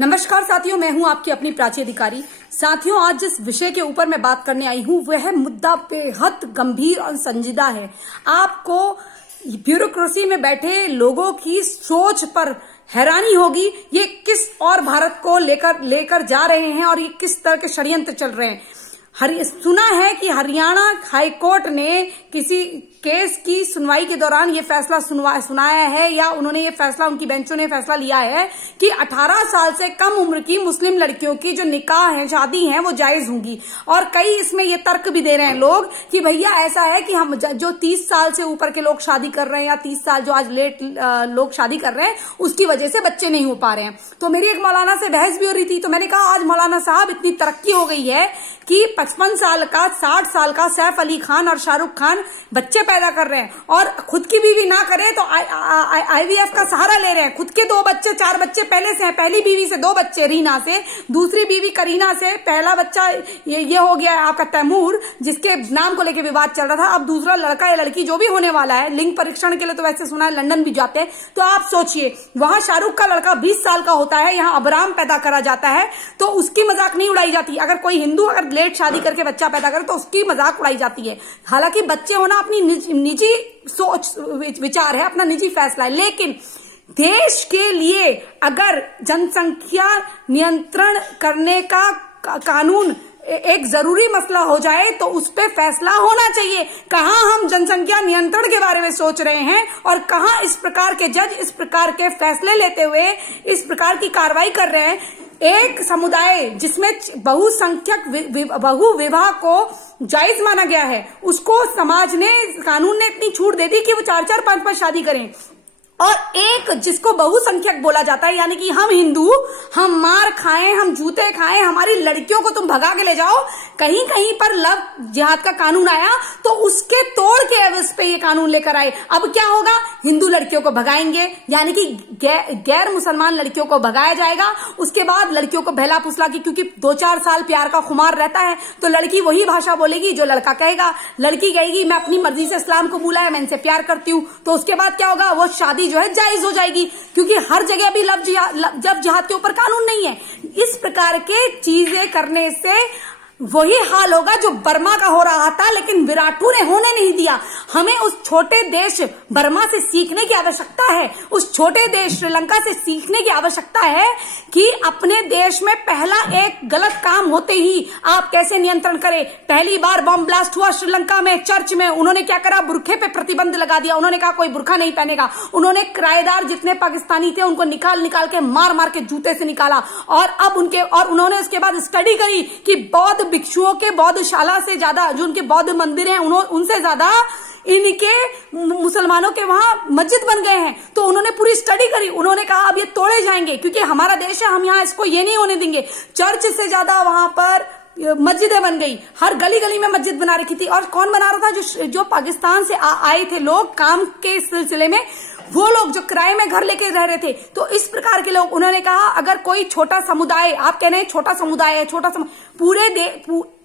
नमस्कार साथियों, मैं हूं आपकी अपनी प्राची अधिकारी। साथियों, आज जिस विषय के ऊपर मैं बात करने आई हूं वह मुद्दा बेहद गंभीर और संजीदा है। आपको ब्यूरोक्रेसी में बैठे लोगों की सोच पर हैरानी होगी। ये किस और भारत को लेकर जा रहे हैं और ये किस तरह के षड्यंत्र चल रहे हैं। सुना है कि हरियाणा हाईकोर्ट ने किसी केस की सुनवाई के दौरान ये फैसला सुनाया है या उन्होंने ये फैसला, उनकी बेंचों ने फैसला लिया है कि 18 साल से कम उम्र की मुस्लिम लड़कियों की जो निकाह है, शादी है, वो जायज होंगी। और कई इसमें ये तर्क भी दे रहे हैं लोग कि भैया ऐसा है कि हम जो 30 साल से ऊपर के लोग शादी कर रहे हैं या 30 साल जो आज लेट लोग शादी कर रहे हैं उसकी वजह से बच्चे नहीं हो पा रहे हैं। तो मेरी एक मौलाना से बहस भी हो रही थी, तो मैंने कहा आज मौलाना साहब इतनी तरक्की हो गई है कि 55 साल का 60 साल का सैफ अली खान और शाहरुख खान बच्चे पैदा कर रहे हैं और खुद की बीवी ना करे तो IVF का सहारा ले रहे हैं। खुद के 2 बच्चे 4 बच्चे पहले से हैं। पहली बीवी से 2 बच्चे रीना से, दूसरी बीवी करीना से पहला बच्चा ये हो गया है आपका तैमूर, जिसके नाम को लेकर विवाद चल रहा था। अब दूसरा लड़का या लड़की जो भी होने वाला है, लिंग परीक्षण के लिए तो वैसे सुना है लंदन भी जाते हैं। तो आप सोचिए, वहां शाहरुख का लड़का 20 साल का होता है, यहाँ अबराम पैदा करा जाता है, तो उसकी मजाक नहीं उड़ाई जाती। अगर कोई हिंदू अगर लेट शादी करके बच्चा पैदा करे तो उसकी मजाक उड़ाई जाती है। हालांकि बच्चे होना अपनी निजी सोच विचार है, अपना निजी फैसला है, लेकिन देश के लिए अगर जनसंख्या नियंत्रण करने का कानून एक जरूरी मसला हो जाए तो उस पे फैसला होना चाहिए। कहां हम जनसंख्या नियंत्रण के बारे में सोच रहे हैं और कहां इस प्रकार के जज इस प्रकार के फैसले लेते हुए इस प्रकार की कार्रवाई कर रहे हैं। एक समुदाय जिसमें बहुसंख्यक बहु विवाह को जायज माना गया है, उसको समाज ने, कानून ने इतनी छूट दे दी कि वो 4-4 5-5 शादी करें। और एक जिसको बहुसंख्यक बोला जाता है, यानी कि हम हिंदू, हम मार खाएं, हम जूते खाएं, हमारी लड़कियों को तुम भगा के ले जाओ। कहीं कहीं पर लव जिहाद का कानून आया तो उसके तोड़ के एवज पे ये कानून लेकर आए। अब क्या होगा, हिंदू लड़कियों को भगाएंगे, यानी कि गैर मुसलमान लड़कियों को भगाया जाएगा। उसके बाद लड़कियों को बहला फुसला की, क्योंकि 2-4 साल प्यार का खुमार रहता है, तो लड़की वही भाषा बोलेगी जो लड़का कहेगा। लड़की कहेगी मैं अपनी मर्जी से इस्लाम कबूला है, मैं इनसे प्यार करती हूँ। तो उसके बाद क्या होगा, वो शादी जो है जायज हो जाएगी, क्योंकि हर जगह भी लव जिहाद के ऊपर कानून नहीं है। इस प्रकार के चीजें करने से वही हाल होगा जो बर्मा का हो रहा था, लेकिन विराटू ने होने नहीं दिया। हमें उस छोटे देश बर्मा से सीखने की आवश्यकता है, उस छोटे देश श्रीलंका से सीखने की आवश्यकता है कि अपने देश में पहला एक गलत काम होते ही आप कैसे नियंत्रण करें। पहली बार बम ब्लास्ट हुआ श्रीलंका में, चर्च में, उन्होंने क्या करा, बुरखे पे प्रतिबंध लगा दिया। उन्होंने कहा कोई बुरखा नहीं पहनेगा। उन्होंने किराएदार जितने पाकिस्तानी थे उनको निकाल के मार के जूते से निकाला। और उन्होंने उसके बाद स्टडी करी कि बौद्ध भिक्षुओं के बौद्धशाला से ज्यादा, जो उनके बौद्ध मंदिर हैं, उनसे ज्यादा इनके मुसलमानों के वहां मस्जिद बन गए हैं। तो उन्होंने पूरी स्टडी करी। उन्होंने कहा अब ये तोड़े जाएंगे, क्योंकि हमारा देश है, हम यहाँ इसको ये नहीं होने देंगे। चर्च से ज्यादा वहां पर मस्जिदें बन गई, हर गली गली में मस्जिद बना रखी थी। और कौन बना रहा था, जो पाकिस्तान से आए थे लोग काम के सिलसिले में, वो लोग जो किराए में घर लेके रह रहे थे। तो इस प्रकार के लोग, उन्होंने कहा अगर कोई छोटा समुदाय, आप कह रहे हैं छोटा समुदाय है,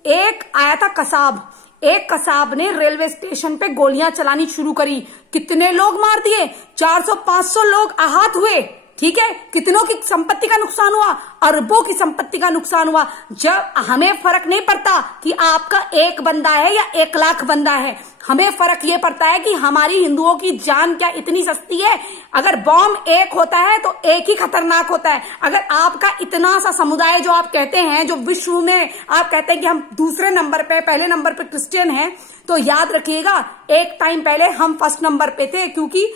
एक आया था कसाब, एक कसाब ने रेलवे स्टेशन पे गोलियां चलानी शुरू करी। कितने लोग मार दिए, 400-500 लोग आहत हुए। ठीक है, कितनों की संपत्ति का नुकसान हुआ, अरबों की संपत्ति का नुकसान हुआ। जब हमें फर्क नहीं पड़ता कि आपका 1 बंदा है या 1 लाख बंदा है, हमें फर्क ये पड़ता है कि हमारी हिंदुओं की जान क्या इतनी सस्ती है। अगर बॉम्ब एक होता है तो एक ही खतरनाक होता है। अगर आपका इतना सा समुदाय जो आप कहते हैं, जो विश्व में आप कहते हैं कि हम दूसरे नंबर पे, पहले नंबर पे क्रिश्चियन हैं, तो याद रखिएगा एक टाइम पहले हम फर्स्ट नंबर पे थे, क्योंकि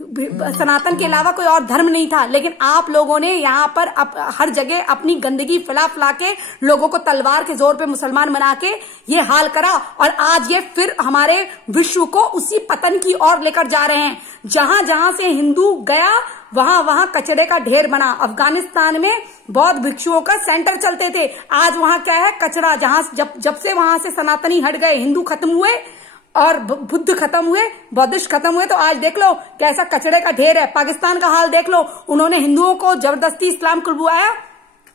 सनातन के अलावा कोई और धर्म नहीं था। लेकिन आप लोगों ने यहाँ पर हर जगह अपनी गंदगी फैला के लोगों को तलवार के जोर पे मुसलमान बना के ये हाल करा, और आज ये फिर हमारे विश्व को उसी पतन की ओर लेकर जा रहे हैं। जहां जहां से हिंदू गया वहां वहां कचरे का ढेर बना। अफगानिस्तान में बौद्ध भिक्षुओं का सेंटर चलते थे, आज वहां क्या है, कचरा। जहां जब से वहां से सनातनी हट गए, हिंदू खत्म हुए और बुद्ध खत्म हुए, बौद्धिस्ट खत्म हुए, तो आज देख लो कैसा कचरे का ढेर है। पाकिस्तान का हाल देख लो, उन्होंने हिंदुओं को जबरदस्ती इस्लाम कबूलाया।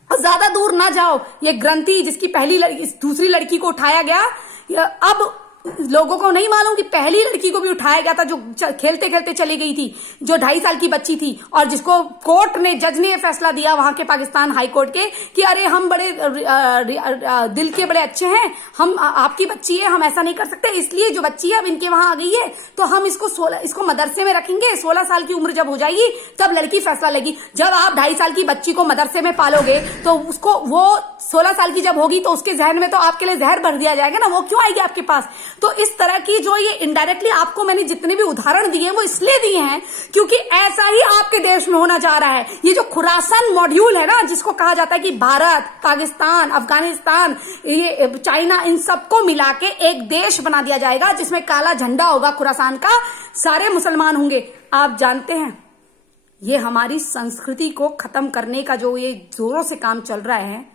और ज्यादा दूर ना जाओ, ये ग्रंथि जिसकी दूसरी लड़की को उठाया गया, अब लोगों को नहीं मालूम कि पहली लड़की को भी उठाया गया था जो खेलते खेलते चली गई थी, जो 2.5 साल की बच्ची थी, और जिसको कोर्ट ने, जज ने फैसला दिया वहां के पाकिस्तान हाई कोर्ट के कि अरे हम बड़े दिल के बड़े अच्छे हैं, हम आपकी बच्ची है, हम ऐसा नहीं कर सकते, इसलिए जो बच्ची है अब इनके वहां आ गई है तो हम इसको मदरसे में रखेंगे, 16 साल की उम्र जब हो जाएगी तब लड़की फैसला लेगी। जब आप 2.5 साल की बच्ची को मदरसे में पालोगे तो उसको, वो 16 साल की जब होगी तो उसके जहन में तो आपके लिए जहर भर दिया जाएगा ना, वो क्यों आएगी आपके पास। तो इस तरह की जो ये इनडायरेक्टली आपको मैंने जितने भी उदाहरण दिए वो इसलिए दिए हैं क्योंकि ऐसा ही आपके देश में होना जा रहा है। ये जो खुरासान मॉड्यूल है ना, जिसको कहा जाता है कि भारत, पाकिस्तान, अफगानिस्तान, ये चाइना, इन सबको मिला के एक देश बना दिया जाएगा जिसमें काला झंडा होगा खुरासान का, सारे मुसलमान होंगे। आप जानते हैं ये हमारी संस्कृति को खत्म करने का जो ये जोरों से काम चल रहा है,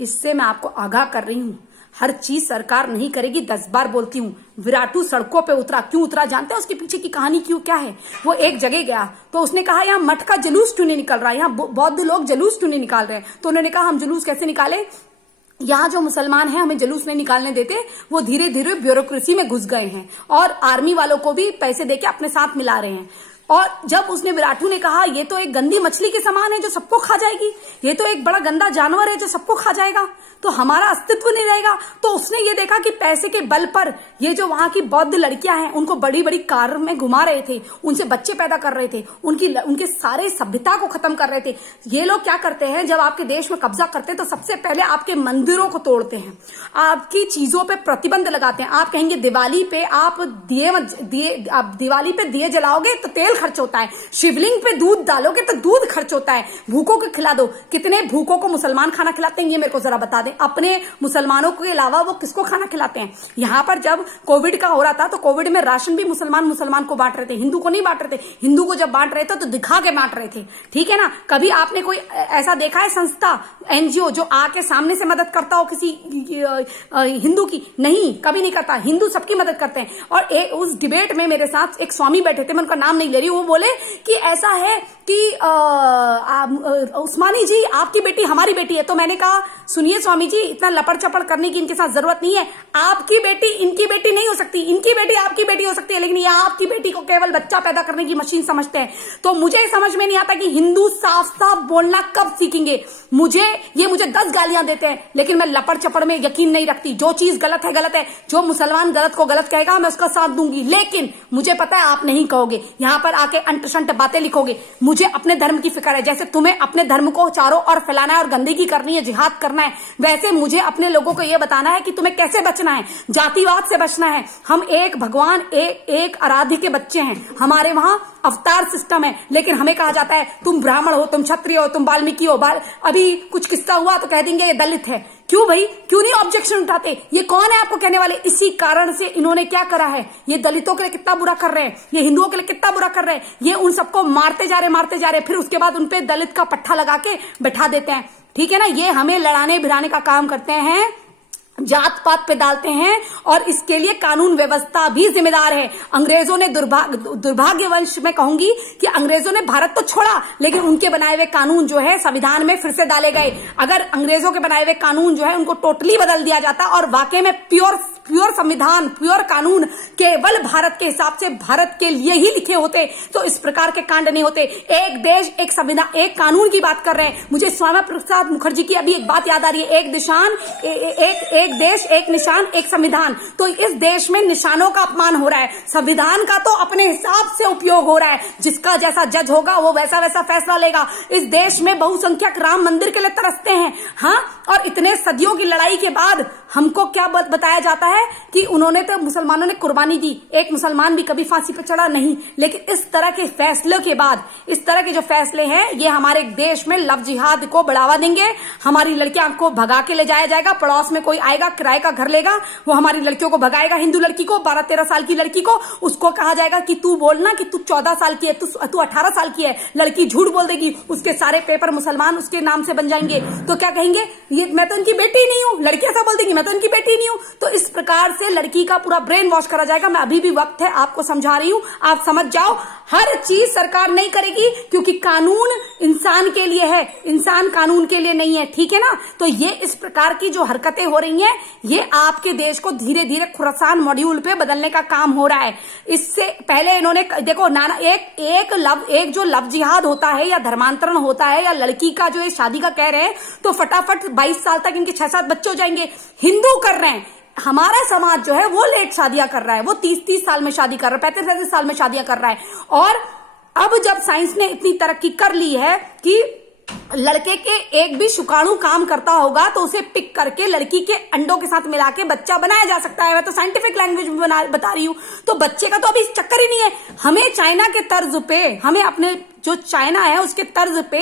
इससे मैं आपको आगाह कर रही हूं। हर चीज सरकार नहीं करेगी, 10 बार बोलती हूँ। विराटू सड़कों पे उतरा, क्यों उतरा जानते हैं उसके पीछे की कहानी क्या है? वो एक जगह गया तो उसने कहा यहाँ मठ का जुलूस क्यों नहीं निकल रहा है, यहाँ बौद्ध लोग जुलूस क्यों नहीं निकाल रहे हैं। तो उन्होंने कहा हम जुलूस कैसे निकाले, यहाँ जो मुसलमान हैं हमें जुलूस नहीं निकालने देते, वो धीरे धीरे ब्यूरोक्रेसी में घुस गए हैं और आर्मी वालों को भी पैसे देके अपने साथ मिला रहे हैं। और जब उसने, विराटू ने कहा ये तो एक गंदी मछली के समान है जो सबको खा जाएगी, ये तो एक बड़ा गंदा जानवर है जो सबको खा जाएगा, तो हमारा अस्तित्व नहीं रहेगा। तो उसने ये देखा कि पैसे के बल पर ये जो वहां की बौद्ध लड़कियां हैं उनको बड़ी बड़ी कार में घुमा रहे थे, उनसे बच्चे पैदा कर रहे थे, उनके सारे सभ्यता को खत्म कर रहे थे। ये लोग क्या करते हैं, जब आपके देश में कब्जा करते हैं तो सबसे पहले आपके मंदिरों को तोड़ते हैं, आपकी चीजों पे प्रतिबंध लगाते हैं। आप कहेंगे दिवाली पे आप दिवाली पे दिए जलाओगे तो तेल खर्च होता है, शिवलिंग पे दूध डालोगे तो दूध खर्च होता है, भूखों को खिला दो। कितने भूखों को मुसलमान खाना खिलाते हैं ये मेरे को जरा बता दें। अपने मुसलमानों के अलावा वो किसको खाना खिलाते हैं? यहाँ पर जब कोविड का हो रहा था तो कोविड में राशन भी मुसलमान को बांट रहे थे, हिंदू को नहीं बांट रहे थे। हिंदू को जब बांट रहे थे तो दिखा के बांट रहे थे, ठीक है ना। कभी आपने कोई ऐसा देखा है संस्था, एनजीओ जो आके सामने से मदद करता हो किसी हिंदू की? नहीं, कभी नहीं करता। हिंदू सबकी मदद करते हैं। और उस डिबेट में मेरे साथ एक स्वामी बैठे थे, मैं उनका नाम नहीं ले रही, वो बोले कि ऐसा है कि उस्मानी जी आपकी बेटी हमारी बेटी है। तो मैंने कहा सुनिए स्वामी जी, इतना लपड़ चपड़ करने की इनके साथ जरूरत नहीं है। आपकी बेटी इनकी बेटी नहीं हो सकती, इनकी बेटी आपकी बेटी हो सकती है, लेकिन ये आपकी बेटी को केवल बच्चा पैदा करने की मशीन समझते हैं। तो मुझे समझ में नहीं आता कि हिंदू साफ साफ बोलना कब सीखेंगे। मुझे 10 गालियां देते हैं, लेकिन मैं लपड़ चपड़ में यकीन नहीं रखती। जो चीज गलत है गलत है, जो मुसलमान गलत को गलत कहेगा मैं उसका साथ दूंगी, लेकिन मुझे पता है आप नहीं कहोगे, यहां पर आके अंट शंट बातें लिखोगे। मुझे अपने धर्म की फिक्र है, जैसे तुम्हें अपने धर्म को चारों ओर फैलाना है और गंदगी करनी है, जिहाद करना है, वैसे मुझे अपने लोगों को यह बताना है कि तुम्हें कैसे बचना है, जातिवाद से बचना है। हम एक भगवान, एक आराध्य के बच्चे हैं। हमारे वहां अवतार सिस्टम है, लेकिन हमें कहा जाता है तुम ब्राह्मण हो, तुम क्षत्रिय हो, तुम वाल्मीकि हो। अभी कुछ किस्सा हुआ तो कह देंगे ये दलित है। क्यों भाई, क्यों नहीं ऑब्जेक्शन उठाते? ये कौन है आपको कहने वाले? इसी कारण से इन्होंने क्या करा है, ये दलितों के लिए कितना बुरा कर रहे हैं, ये हिंदुओं के लिए कितना बुरा कर रहे हैं। ये उन सबको मारते जा रहे, फिर उसके बाद उनपे दलित का पट्टा लगा के बैठा देते हैं, ठीक है ना। ये हमें लड़ाने भिड़ाने का काम करते हैं, जात पात पे डालते हैं, और इसके लिए कानून व्यवस्था भी जिम्मेदार है। अंग्रेजों ने दुर्भाग्यवश मैं कहूंगी कि अंग्रेजों ने भारत तो छोड़ा, लेकिन उनके बनाए हुए कानून जो है संविधान में फिर से डाले गए। अगर अंग्रेजों के बनाए हुए कानून जो है उनको टोटली बदल दिया जाता और वाकई में प्योर संविधान, प्योर कानून केवल भारत के हिसाब से भारत के लिए ही लिखे होते, तो इस प्रकार के कांड नहीं होते। एक देश, एक संविधान, एक कानून की बात कर रहे हैं। मुझे श्यामा प्रसाद मुखर्जी की अभी एक बात याद आ रही है, एक देश, एक निशान, एक संविधान। तो इस देश में निशानों का अपमान हो रहा है, संविधान का तो अपने हिसाब से उपयोग हो रहा है। जिसका जैसा जज होगा वो वैसा वैसा फैसला लेगा। इस देश में बहुसंख्यक राम मंदिर के लिए तरसते हैं, हाँ, और इतने सदियों की लड़ाई के बाद हमको क्या बताया जाता है कि उन्होंने तो, मुसलमानों ने कुर्बानी दी, एक मुसलमान भी कभी फांसी पर चढ़ा नहीं। लेकिन इस तरह के फैसलों के बाद, इस तरह के जो फैसले हैं, ये हमारे देश में लव जिहाद को बढ़ावा देंगे। हमारी लड़कियां को भगा के ले जाया जाएगा, पड़ोस में कोई आएगा किराए का घर लेगा, वो हमारी लड़कियों को भगाएगा, हिंदू लड़की को, 12-13 साल की लड़की को, उसको कहा जाएगा कि तू बोलना कि तू 14 साल की है, तू 18 साल की है। लड़की झूठ बोल देगी, उसके सारे पेपर मुसलमान उसके नाम से बन जाएंगे। तो क्या कहेंगे, ये मैं तो इनकी बेटी नहीं हूं। लड़की ऐसा बोल देगी, मैं तो इनकी बेटी नहीं हूं। तो इस प्रकार से लड़की का पूरा ब्रेन वॉश करा जाएगा। मैं अभी भी वक्त है, आपको समझा रही हूं, आप समझ जाओ। हर चीज सरकार नहीं करेगी, क्योंकि कानून इंसान के लिए है, इंसान कानून के लिए नहीं है, ठीक है ना। तो ये इस प्रकार की जो हरकतें हो रही हैं, ये आपके देश को धीरे धीरे खुरासान मॉड्यूल पे बदलने का काम हो रहा है। इससे पहले इन्होंने देखो नाना एक जो लव जिहाद होता है या धर्मांतरण होता है या लड़की का जो ये शादी का कह रहे हैं, तो फटाफट 22 साल तक इनके 6-7 बच्चे हो जाएंगे। हिंदू कर रहे हैं, हमारा समाज जो है वो लेट शादियां कर रहा है, वो 30-30 साल में शादी कर रहा है, 35-35 साल में शादियां कर रहा है। और अब जब साइंस ने इतनी तरक्की कर ली है कि लड़के के एक भी शुक्राणु काम करता होगा तो उसे पिक करके लड़की के अंडों के साथ मिला के बच्चा बनाया जा सकता है। मैं तो साइंटिफिक लैंग्वेज में बता रही हूं। तो बच्चे का तो अभी चक्कर ही नहीं है। हमें चाइना के तर्ज पे, हमें अपने जो चाइना है उसके तर्ज पे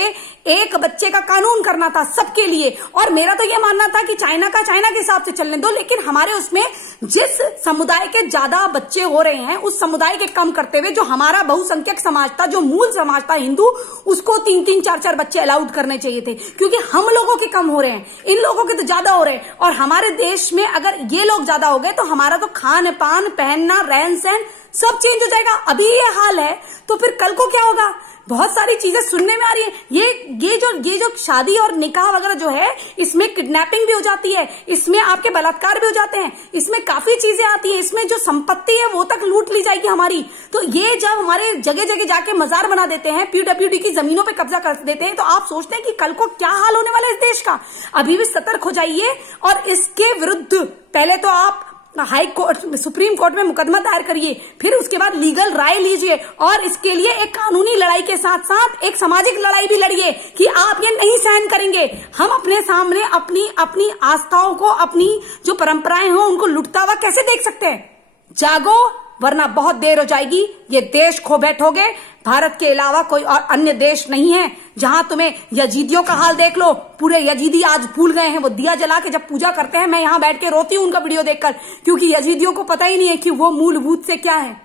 एक बच्चे का कानून करना था सबके लिए। और मेरा तो यह मानना था कि चाइना का चाइना के हिसाब से चलने दो, लेकिन हमारे उसमें जिस समुदाय के ज्यादा बच्चे हो रहे हैं उस समुदाय के कम करते हुए जो हमारा बहुसंख्यक समाज था, जो मूल समाज था हिंदू, उसको 3-3, 4-4 बच्चे अलाउड करने चाहिए थे, क्योंकि हम लोगों के कम हो रहे हैं, इन लोगों के तो ज्यादा हो रहे हैं। और हमारे देश में अगर ये लोग ज्यादा हो गए तो हमारा तो खान पान, पहनना, रहन सहन सब चेंज हो जाएगा। अभी ये हाल है तो फिर कल को क्या होगा? बहुत सारी चीजें सुनने में आ रही है। ये जो शादी और निकाह वगैरह जो है, इसमें किडनैपिंग भी हो जाती है, इसमें आपके बलात्कार भी हो जाते हैं, इसमें काफी चीजें आती हैं, इसमें जो संपत्ति है वो तक लूट ली जाएगी हमारी। तो ये जब हमारे जगह जगह जाके मजार बना देते हैं, पीडब्ल्यूडी की जमीनों पे कब्जा कर देते हैं, तो आप सोचते हैं कि कल को क्या हाल होने वाला है इस देश का। अभी भी सतर्क हो जाइए और इसके विरुद्ध पहले तो आप हाई कोर्ट, सुप्रीम कोर्ट में मुकदमा दायर करिए, फिर उसके बाद लीगल राय लीजिए और इसके लिए एक कानूनी लड़ाई के साथ साथ एक सामाजिक लड़ाई भी लड़िए कि आप ये नहीं सहन करेंगे। हम अपने सामने अपनी आस्थाओं को, अपनी जो परंपराएं हो उनको लुटता हुआ कैसे देख सकते हैं? जागो, वरना बहुत देर हो जाएगी। ये देश खो बैठोगे। भारत के अलावा कोई और अन्य देश नहीं है जहां तुम्हें, यजीदियों का हाल देख लो, पूरे यजीदी आज भूल गए हैं। वो दिया जला के जब पूजा करते हैं, मैं यहां बैठ के रोती हूं उनका वीडियो देखकर, क्योंकि यजीदियों को पता ही नहीं है कि वो मूलभूत से क्या है।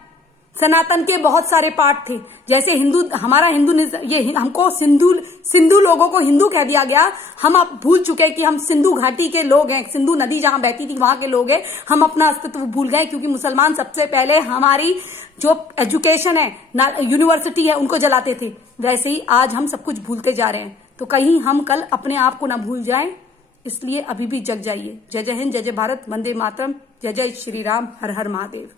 सनातन के बहुत सारे पार्ट थे, जैसे हिंदू, हमारा हिंदू, ये हमको सिंधु लोगों को हिंदू कह दिया गया। हम अब भूल चुके हैं कि हम सिंधु घाटी के लोग हैं, सिंधु नदी जहां बहती थी वहां के लोग हैं। हम अपना अस्तित्व भूल गए, क्योंकि मुसलमान सबसे पहले हमारी जो एजुकेशन है, यूनिवर्सिटी है, उनको जलाते थे। वैसे ही आज हम सब कुछ भूलते जा रहे हैं। तो कहीं हम कल अपने आप को ना भूल जाएं, इसलिए अभी भी जग जाइए। जय जय हिंद, जय जय भारत, वंदे मातरम, जय जय श्री राम, हर हर महादेव।